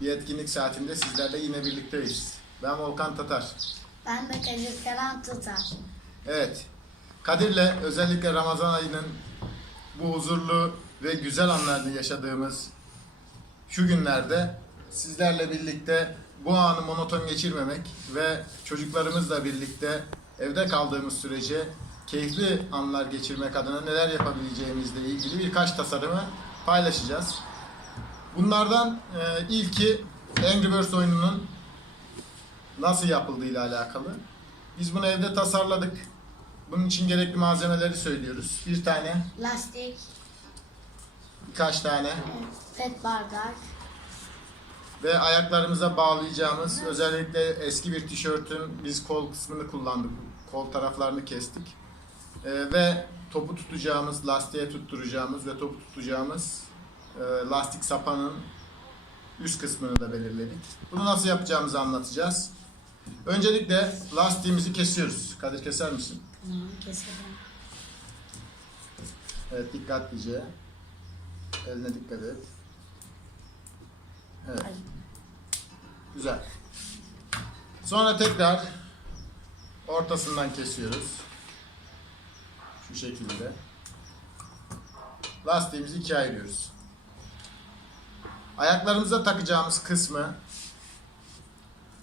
bir etkinlik saatinde sizlerle yine birlikteyiz. Ben Volkan Tatar. Ben de Kadir Karan Tutar. Evet, Kadir'le özellikle Ramazan ayının bu huzurlu ve güzel anlarını yaşadığımız şu günlerde sizlerle birlikte bu anı monoton geçirmemek ve çocuklarımızla birlikte evde kaldığımız sürece keyifli anlar geçirmek adına neler yapabileceğimizle ilgili birkaç tasarımı paylaşacağız. Bunlardan e, ilki Angry Birds oyununun nasıl yapıldığıyla alakalı. Biz bunu evde tasarladık. Bunun için gerekli malzemeleri söylüyoruz. Bir tane, Lastik, birkaç tane pet bardak, ve ayaklarımıza bağlayacağımız özellikle eski bir tişörtün biz kol kısmını kullandık. Kol taraflarını kestik. Ee, ve topu tutacağımız, lastiğe tutturacağımız ve topu tutacağımız e, lastik sapanın üst kısmını da belirledik. Bunu nasıl yapacağımızı anlatacağız. Öncelikle lastiğimizi kesiyoruz. Kadir keser misin? tamam keselim. Evet dikkatlice. Eline dikkat et. Evet. Güzel. Sonra tekrar ortasından kesiyoruz. Şu şekilde. Lastiğimizi ikiye ayırıyoruz. Ayaklarımıza takacağımız kısmı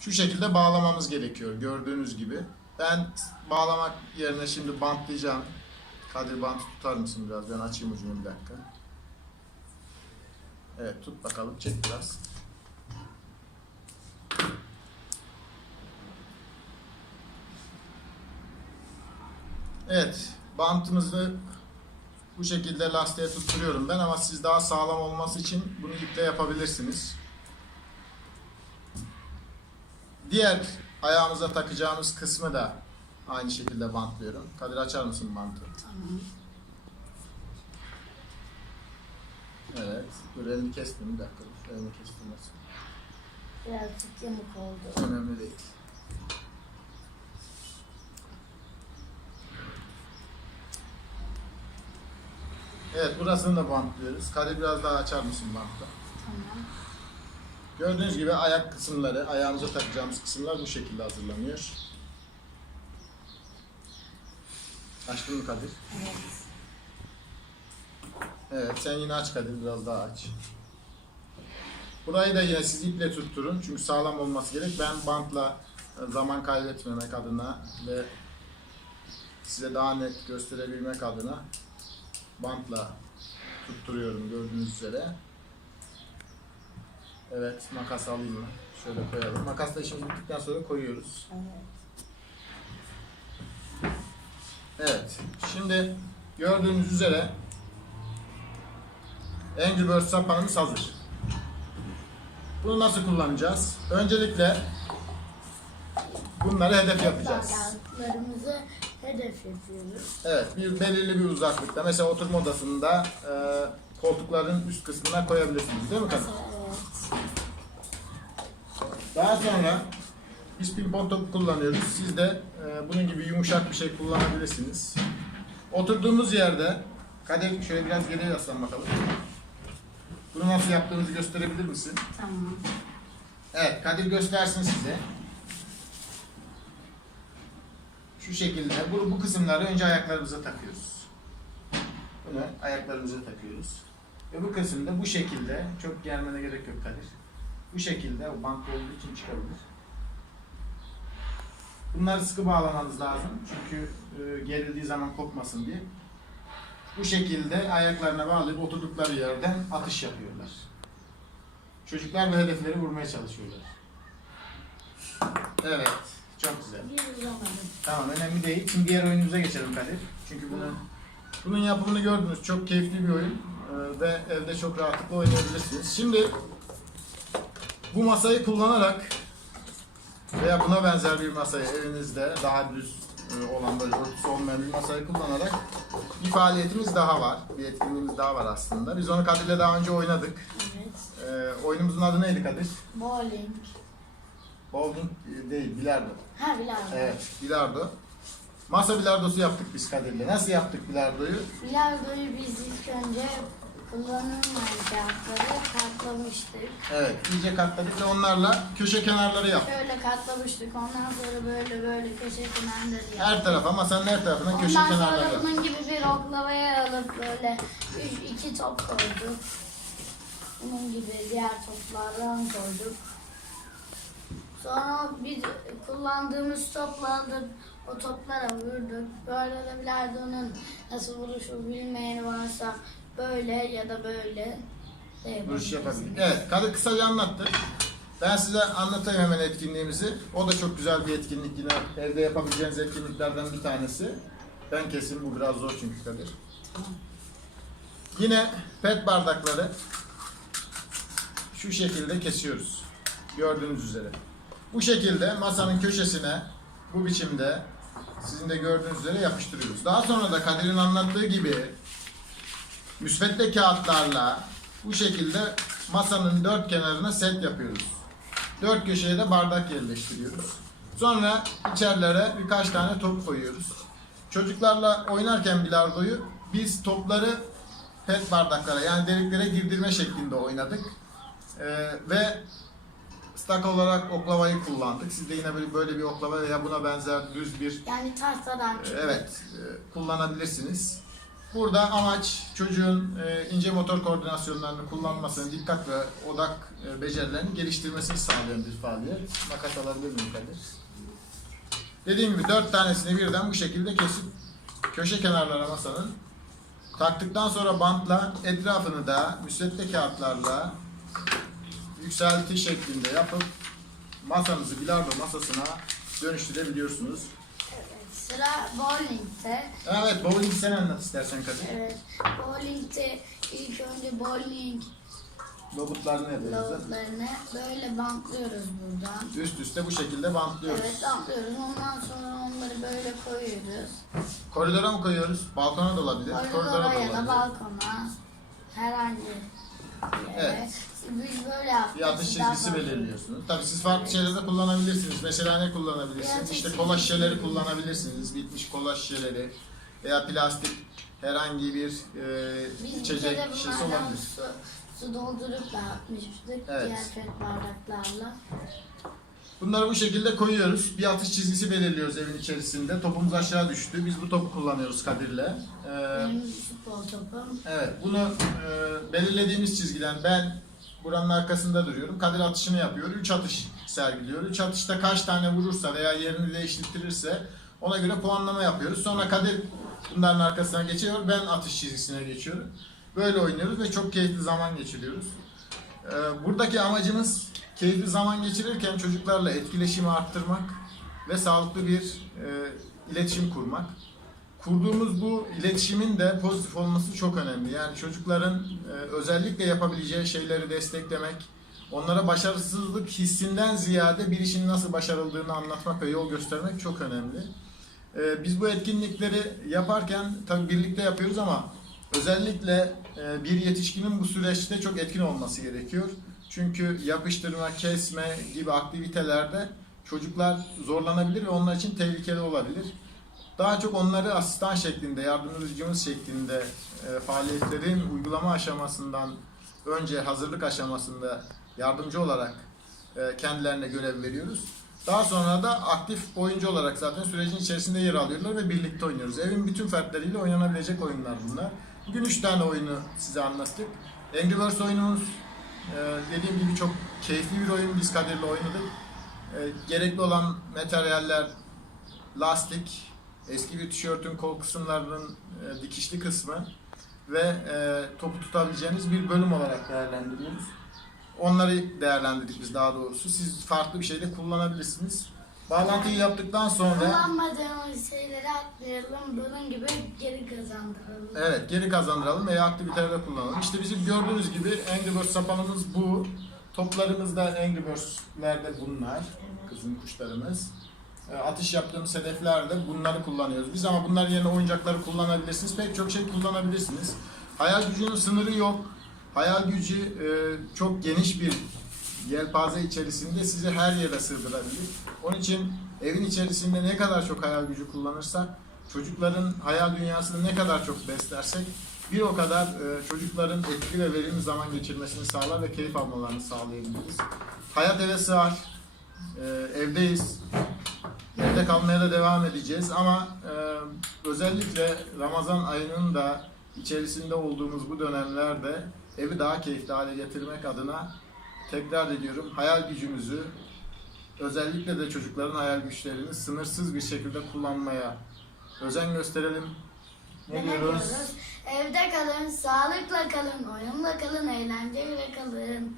şu şekilde bağlamamız gerekiyor. Gördüğünüz gibi. Ben bağlamak yerine şimdi bantlayacağım. Kadir bantı tutar mısın biraz? Ben açayım ucunu bir dakika. Evet tut bakalım. Çek biraz. Evet, bantımızı bu şekilde lastiğe tutturuyorum ben ama siz daha sağlam olması için bunu iple yapabilirsiniz. Diğer ayağımıza takacağımız kısmı da aynı şekilde bantlıyorum. Kadir açar mısın bantı? Tamam. Evet. Dur elini kestim bir dakika. Elini kestirmesin. Birazcık yamuk oldu. Önemli değil. Evet burasını da bantlıyoruz. Kadir biraz daha açar mısın bantla? Tamam. Gördüğünüz gibi ayak kısımları, ayağımıza takacağımız kısımlar bu şekilde hazırlanıyor. Açtın mı Kadir? Evet. Evet sen yine aç Kadir biraz daha aç. Burayı da yine siz iple tutturun çünkü sağlam olması gerek. Ben bantla e, zaman kaybetmemek adına ve size daha net gösterebilmek adına bantla tutturuyorum gördüğünüz üzere. Evet makas alayım mı? Şöyle koyalım. Makasla işimiz bittikten sonra koyuyoruz. Evet. Evet. Şimdi gördüğünüz üzere Angry Birds sapanımız hazır. Bunu nasıl kullanacağız? Öncelikle bunları hedef yapacağız. Bardaklarımızı hedef yapıyoruz. Evet, bir belirli bir uzaklıkta. Mesela oturma odasında e, koltukların üst kısmına koyabilirsiniz değil mi kadın? Evet. Daha sonra biz pimpon topu kullanıyoruz. Siz de e, bunun gibi yumuşak bir şey kullanabilirsiniz. Oturduğumuz yerde Kadir şöyle biraz geriye yaslan bakalım. Bunu nasıl yaptığımızı gösterebilir misin? Tamam. Evet, Kadir göstersin size. Şu şekilde bu, bu kısımları önce ayaklarımıza takıyoruz. Bunu ayaklarımıza takıyoruz. Ve bu kısımda bu şekilde, çok germene gerek yok Kadir. Bu şekilde, o bantlı olduğu için çıkabilir. Bunları sıkı bağlamanız lazım. Çünkü e, gerildiği zaman kopmasın diye. Bu şekilde ayaklarına bağlayıp oturdukları yerden atış yapıyorlar. Çocuklar ve hedefleri vurmaya çalışıyorlar. Evet, çok güzel. Tamam, önemli değil. Şimdi diğer oyunumuza geçelim Kadir. Çünkü bunun bunun yapımını gördünüz. Çok keyifli bir oyun Ee, ve evde çok rahatlıkla oynayabilirsiniz. Şimdi bu masayı kullanarak veya buna benzer bir masayı evinizde daha düz e, olan böyle örtüsü olmayan bir masayı kullanarak bir faaliyetimiz daha var. Bir etkinliğimiz daha var aslında. Biz onu Kadir'le daha önce oynadık. Evet. Ee, oyunumuzun adı neydi Kadir? Bowling. Bowling e, değil, bilardo. Ha bilardo. Evet, bilardo. Masa bilardosu yaptık biz Kadir'le. Nasıl yaptık bilardoyu? Bilardoyu biz ilk önce kullanılmayan kağıtları katlamıştık. Evet, iyice katladık ve onlarla köşe kenarları yaptık. Şöyle katlamıştık. Ondan sonra böyle böyle köşe kenarları yaptık. Her tarafa, masanın her tarafına köşe Ondan kenarları sonra yaptık. bunun gibi bir oklavaya alıp böyle üç, iki top koyduk. Bunun gibi diğer toplardan koyduk. Sonra biz kullandığımız toplarla o toplara vurduk. Böyle de bilardonun nasıl vuruşu bilmeyen varsa böyle ya da böyle de Vuruş yapabilir. Evet, Kadir kısaca anlattı. Ben size anlatayım hemen etkinliğimizi. O da çok güzel bir etkinlik yine evde yapabileceğiniz etkinliklerden bir tanesi. Ben kesin bu biraz zor çünkü Kadir. Yine pet bardakları şu şekilde kesiyoruz. Gördüğünüz üzere. Bu şekilde masanın köşesine bu biçimde sizin de gördüğünüz üzere yapıştırıyoruz. Daha sonra da Kadir'in anlattığı gibi müsvedde kağıtlarla bu şekilde masanın dört kenarına set yapıyoruz. Dört köşeye de bardak yerleştiriyoruz. Sonra içerilere birkaç tane top koyuyoruz. Çocuklarla oynarken bilardoyu biz topları pet bardaklara yani deliklere girdirme şeklinde oynadık. Ee, ve stak olarak oklavayı kullandık. Siz de yine böyle, bir oklava veya buna benzer düz bir Yani tahtadan ee, Evet, e, kullanabilirsiniz. Burada amaç çocuğun e, ince motor koordinasyonlarını kullanmasını, dikkat ve odak e, becerilerini geliştirmesini sağlayan bir faaliyet. Makas alabilir miyim Kadir? Dediğim gibi dört tanesini birden bu şekilde kesip köşe kenarlara masanın taktıktan sonra bantla etrafını da müsvedde kağıtlarla yükselti şeklinde yapıp masanızı bilardo masasına dönüştürebiliyorsunuz. Evet, sıra bowling'te. Evet, bowling sen anlat istersen Kadir. Evet, bowling'te ilk önce bowling Robotlarını yapıyoruz. lavuklarını böyle bantlıyoruz buradan. Üst üste bu şekilde bantlıyoruz. Evet, bantlıyoruz. Ondan sonra onları böyle koyuyoruz. Koridora mı koyuyoruz? Balkona da olabilir. Koridora da Koridora ya da olabilir. balkona. Herhangi yere. Evet. Biz böyle yaptık. Bir daha çizgisi farklı. belirliyorsunuz. Tabii siz farklı şeyler de kullanabilirsiniz. Mesela ne kullanabilirsiniz? Biraz İşte kola bir şişeleri kullanabilirsiniz. Bitmiş kola şişeleri veya plastik herhangi bir e, Biz bir içecek kere şişesi bunlardan olabilir. su, su doldurup dağıtmıştık. Evet. Diğer pet bardaklarla. Bunları bu şekilde koyuyoruz. Bir atış çizgisi belirliyoruz evin içerisinde. Topumuz aşağı düştü. Biz bu topu kullanıyoruz Kadir'le. Ee, Benim futbol topum. Evet, bunu e, belirlediğimiz çizgiden ben buranın arkasında duruyorum. Kadir atışını yapıyor. 3 atış sergiliyor. 3 atışta kaç tane vurursa veya yerini değiştirirse ona göre puanlama yapıyoruz. Sonra Kadir bunların arkasına geçiyor. Ben atış çizgisine geçiyorum. Böyle oynuyoruz ve çok keyifli zaman geçiriyoruz. E, buradaki amacımız keyifli zaman geçirirken çocuklarla etkileşimi arttırmak ve sağlıklı bir e, iletişim kurmak kurduğumuz bu iletişimin de pozitif olması çok önemli. Yani çocukların e, özellikle yapabileceği şeyleri desteklemek, onlara başarısızlık hissinden ziyade bir işin nasıl başarıldığını anlatmak ve yol göstermek çok önemli. E, biz bu etkinlikleri yaparken tabii birlikte yapıyoruz ama özellikle e, bir yetişkinin bu süreçte çok etkin olması gerekiyor. Çünkü yapıştırma, kesme gibi aktivitelerde çocuklar zorlanabilir ve onlar için tehlikeli olabilir. Daha çok onları asistan şeklinde, yardımcımız şeklinde e, faaliyetlerin uygulama aşamasından önce hazırlık aşamasında yardımcı olarak e, kendilerine görev veriyoruz. Daha sonra da aktif oyuncu olarak zaten sürecin içerisinde yer alıyorlar ve birlikte oynuyoruz. Evin bütün fertleriyle oynanabilecek oyunlar bunlar. Bugün 3 tane oyunu size anlattık. Angry Birds oyunumuz e, dediğim gibi çok keyifli bir oyun. Biz Kadir'le oynadık. E, gerekli olan materyaller lastik, eski bir tişörtün kol kısımlarının e, dikişli kısmı ve e, topu tutabileceğiniz bir bölüm olarak değerlendiriyoruz. Onları değerlendirdik biz daha doğrusu. Siz farklı bir şey de kullanabilirsiniz. Bağlantıyı yaptıktan sonra Kullanmadığımız şeyleri atlayalım. Bunun gibi geri kazandıralım. evet geri kazandıralım veya aktivitelerde kullanalım. İşte bizim gördüğünüz gibi Angry Birds sapanımız bu. Toplarımız da Angry Birds'lerde bunlar. Kızım kuşlarımız. E, Atış yaptığımız hedeflerde bunları kullanıyoruz. Biz ama bunlar yerine oyuncakları kullanabilirsiniz. Pek çok şey kullanabilirsiniz. Hayal gücünün sınırı yok. Hayal gücü e, çok geniş bir yelpaze içerisinde sizi her yere sığdırabilir. Onun için evin içerisinde ne kadar çok hayal gücü kullanırsak, çocukların hayal dünyasını ne kadar çok beslersek bir o kadar e, çocukların etkili ve verimli zaman geçirmesini sağlar ve keyif almalarını sağlayabiliriz. Hayat eve sığar. Evdeyiz. Evde kalmaya da devam edeceğiz ama e, özellikle Ramazan ayının da içerisinde olduğumuz bu dönemlerde evi daha keyifli hale getirmek adına tekrar ediyorum hayal gücümüzü özellikle de çocukların hayal güçlerini sınırsız bir şekilde kullanmaya özen gösterelim. Ne diyoruz? Evde kalın, sağlıkla kalın, oyunla kalın, eğlenceyle kalın.